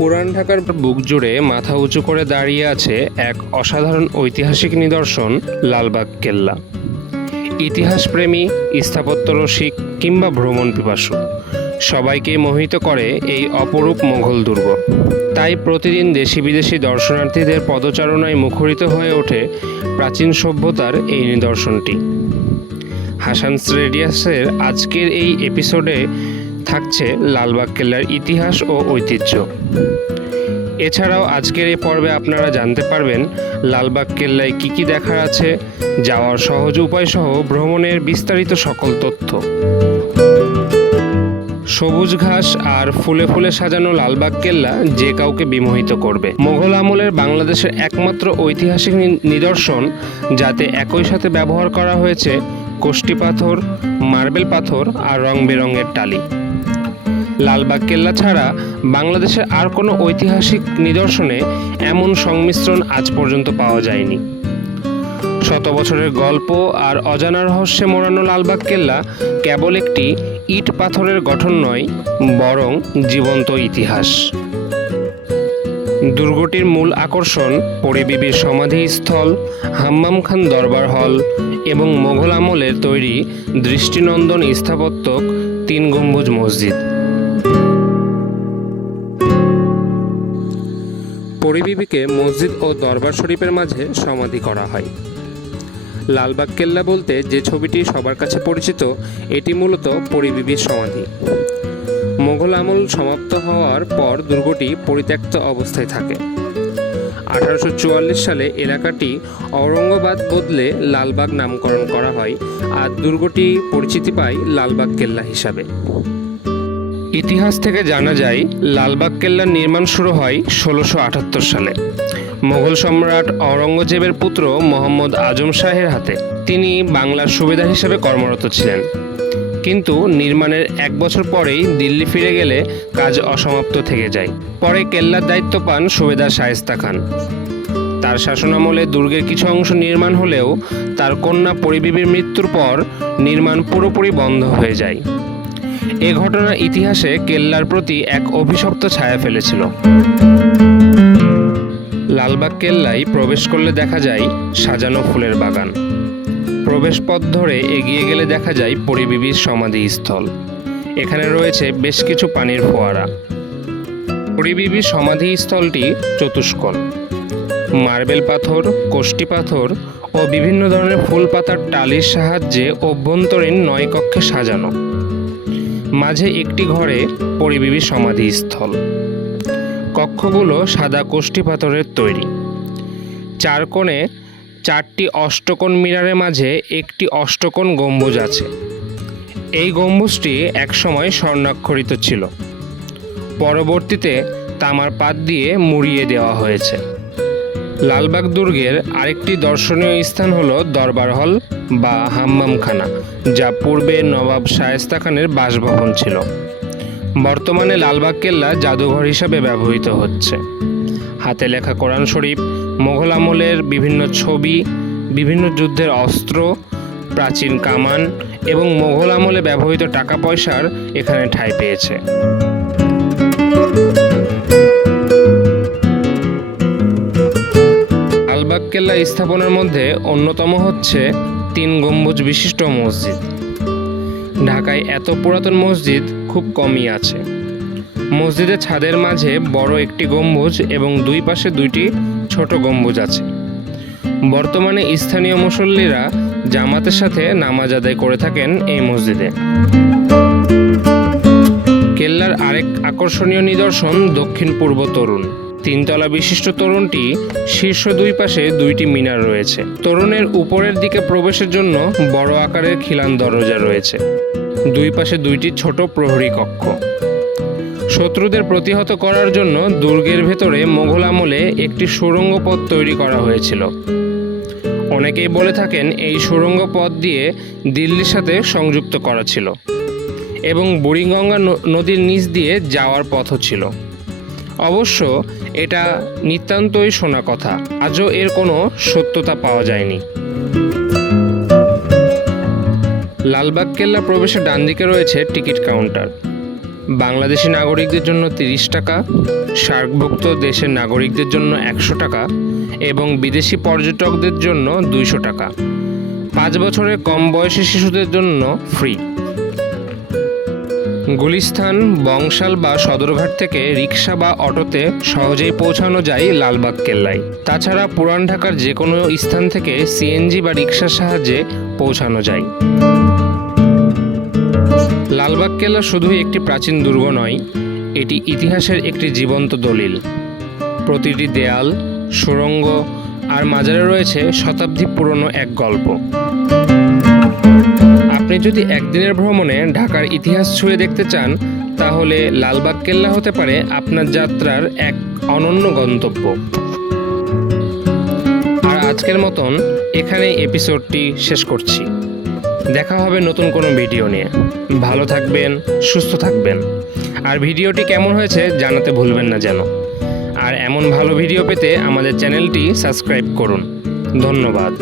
পুরান ঢাকার বুক জুড়ে মাথা উঁচু করে দাঁড়িয়ে আছে এক অসাধারণ ঐতিহাসিক নিদর্শন, লালবাগ কেল্লা। ইতিহাসপ্রেমী স্থাপত্য রসিক কিংবা ভ্রমণ পিপাসু। সবাইকে মোহিত করে এই অপরূপ মোঘল দুর্গ। তাই প্রতিদিন দেশি বিদেশি দর্শনার্থীদের পদচারণায় মুখরিত হয়ে ওঠে প্রাচীন সভ্যতার এই নিদর্শনটি। হাসান রেডিয়াসের আজকের এই এপিসোডে থাকছে লালবাগ কেল্লার ইতিহাস ও ঐতিহ্য। এছাড়াও আজকের এই পর্বে আপনারা জানতে পারবেন লালবাগ কেল্লায় কী কী দেখার আছে, যাওয়ার সহজ উপায় সহ ভ্রমণের বিস্তারিত সকল তথ্য। সবুজ ঘাস আর ফুলে ফুলে সাজানো লালবাগ কেল্লা যে কাউকে বিমোহিত করবে। মোঘল আমলের বাংলাদেশের একমাত্র ঐতিহাসিক নিদর্শন, যাতে একই সাথে ব্যবহার করা হয়েছে কোষ্টি পাথর, মার্বেল পাথর আর রং বেরঙের টালি। লালবাগ কেল্লা ছাড়া বাংলাদেশের আর কোনো ঐতিহাসিক নিদর্শনে এমন সংমিশ্রণ আজ পর্যন্ত পাওয়া যায়নি। শত বছরের গল্প আর অজানা রহস্যে মোড়ানো লালবাগ কেল্লা কেবল একটি ইট পাথরের গঠন নয়, বরং জীবন্ত ইতিহাস। দুর্গটির মূল আকর্ষণ পরিবিবির সমাধিস্থল, হাম্মাম খান দরবার হল এবং মোঘল আমলের তৈরি দৃষ্টিনন্দন স্থাপত্যক তিন গম্বুজ মসজিদ। পরিবিবিকে মসজিদ ও দরবার শরীফের মাঝে সমাধি করা হয়। লালবাগ কেল্লা বলতে যে ছবিটি সবার কাছে পরিচিত, এটি মূলত পরিবিবির সমাধি। মোগল আমল সমাপ্ত হওয়ার পর দুর্গটি পরিত্যক্ত অবস্থায় থাকে। আঠারোশো চুয়াল্লিশ সালে এলাকাটি ঔরঙ্গাবাদ বদলে লালবাগ নামকরণ করা হয়, আর দুর্গটি পরিচিতি পায় লালবাগ কেল্লা হিসাবে। ইতিহাস থেকে জানা যায়, লালবাগ কেল্লার নির্মাণ শুরু হয় ষোলোশো আটাত্তর সালে। মোগল সম্রাট ঔরঙ্গজেবের পুত্র মোহাম্মদ আজম শাহের হাতে। তিনি বাংলার সুবেদার হিসেবে কর্মরত ছিলেন। কিন্তু নির্মাণের এক বছর পরেই দিল্লি ফিরে গেলে কাজ অসমাপ্ত থেকে যায়। পরে কেল্লার দায়িত্ব পান সুবেদার শায়েস্তা খান। তার শাসনামলে দুর্গের কিছু অংশ নির্মাণ হলেও তার কন্যা পরিবিবির মৃত্যুর পর নির্মাণ পুরোপুরি বন্ধ হয়ে যায়। এ ঘটনা ইতিহাসে কেল্লার প্রতি এক অভিশপ্ত ছায়া ফেলেছিল। লালবাগ কেল্লায় প্রবেশ করলে দেখা যায় সাজানো ফুলের বাগান। প্রবেশপথ ধরে এগিয়ে গেলে দেখা যায় পরিবিবির সমাধিস্থল। এখানে রয়েছে বেশ কিছু পানির ফোয়ারা। পরিবিবির সমাধিস্থলটি চতুষ্কোণ। মার্বেল পাথর কোষ্টি পাথর ও বিভিন্ন ধরনের ফুল পাতার টালির সাহায্যে অভ্যন্তরীণ নয় কক্ষে সাজানো। মাঝে একটি ঘরে পরিবিবি সমাধিস্থল। কক্ষগুলো সাদা কোষ্ঠী পাথরের তৈরি। চার কোণে চারটি অষ্টকোণ মিনারের মাঝে একটি অষ্টকোণ গম্বুজ আছে। এই গম্বুজটি একসময় স্বর্ণাক্ষরিত ছিল। পরবর্তীতে তামার পাত দিয়ে মুড়িয়ে দেওয়া হয়েছে। লালবাগ দুর্গের আরেকটি দর্শনীয় স্থান হলো দরবার হল বা হাম্মামখানা, যা পূর্বে নবাব শায়েস্তা খানের বাসভবন ছিল। বর্তমানে লালবাগ কেল্লা জাদুঘর হিসাবে ব্যবহৃত হচ্ছে। হাতে লেখা কোরআন শরীফ, মোঘল আমলের বিভিন্ন ছবি, বিভিন্ন যুদ্ধের অস্ত্র, প্রাচীন কামান এবং মোঘল আমলে ব্যবহৃত টাকা পয়সার এখানে ঠাঁই পেয়েছে। লালবাগ কেল্লা স্থাপনের মধ্যে অন্যতম হচ্ছে তিন গম্বুজ বিশিষ্ট মসজিদ। ঢাকায় এত পুরাতন মসজিদ খুব কমই আছে। মসজিদের ছাদের মাঝে বড় একটি গম্বুজ এবং দুই পাশে দুইটি ছোট গম্বুজ আছে। বর্তমানে স্থানীয় মুসল্লিরা জামাতের সাথে নামাজ আদায় করে থাকেন এই মসজিদে। কেল্লার আরেক আকর্ষণীয় নিদর্শন দক্ষিণ পূর্ব তরুণ। তিনতলা বিশিষ্ট তরুণটি শীর্ষ দুই পাশে দুইটি মিনার রয়েছে। তরুণের উপরের দিকে প্রবেশের জন্য বড় আকারের খিলান দরজা রয়েছে। দুই পাশে দুইটি ছোট প্রহরী কক্ষ। শত্রুদের প্রতিহত করার জন্য দুর্গের ভেতরে মোঘল আমলে একটি সুড়ঙ্গ পথ তৈরি করা হয়েছিল। অনেকেই বলে থাকেন এই সুড়ঙ্গ পথ দিয়ে দিল্লির সাথে সংযুক্ত করা ছিল এবং বুড়িগঙ্গা নদীর নিচ দিয়ে যাওয়ার পথও ছিল। অবশ্য এটা নিতান্তই শোনা কথা। আজও এর কোনো সত্যতা পাওয়া যায়নি। লালবাগ কেল্লা প্রবেশের ডান দিকে রয়েছে টিকিট কাউন্টার। বাংলাদেশি নাগরিকদের জন্য তিরিশ টাকা, সার্কভুক্ত দেশের নাগরিকদের জন্য একশো টাকা এবং বিদেশি পর্যটকদের জন্য দুইশো টাকা। পাঁচ বছরের কম বয়সী শিশুদের জন্য ফ্রি। গুলিস্তান বংশাল বা সদরঘাট থেকে রিক্সা বা অটোতে সহজেই পৌঁছানো যায় লালবাগ কেল্লায়। তাছাড়া পুরান ঢাকার যে কোনো স্থান থেকে সিএনজি বা রিক্সার সাহায্যে পৌঁছানো যায়। লালবাগ কেল্লা শুধুই একটি প্রাচীন দুর্গ নয়, এটি ইতিহাসের একটি জীবন্ত দলিল। প্রতিটি দেয়াল সুড়ঙ্গ আর মাজারে রয়েছে শতাব্দী পুরনো এক গল্প। আপনি যদি একদিনের ভ্রমণে ঢাকার ইতিহাস ছুঁয়ে দেখতে চান, তাহলে লালবাগ কেল্লা হতে পারে আপনার যাত্রার এক অনন্য গন্তব্য। আর আজকের মতন এখানে এপিসোডটি শেষ করছি। দেখা হবে নতুন কোনো ভিডিও নিয়ে। ভালো থাকবেন, সুস্থ থাকবেন। আর ভিডিওটি কেমন হয়েছে জানাতে ভুলবেন না যেন। আর এমন ভালো ভিডিও পেতে আমাদের চ্যানেলটি সাবস্ক্রাইব করুন। ধন্যবাদ।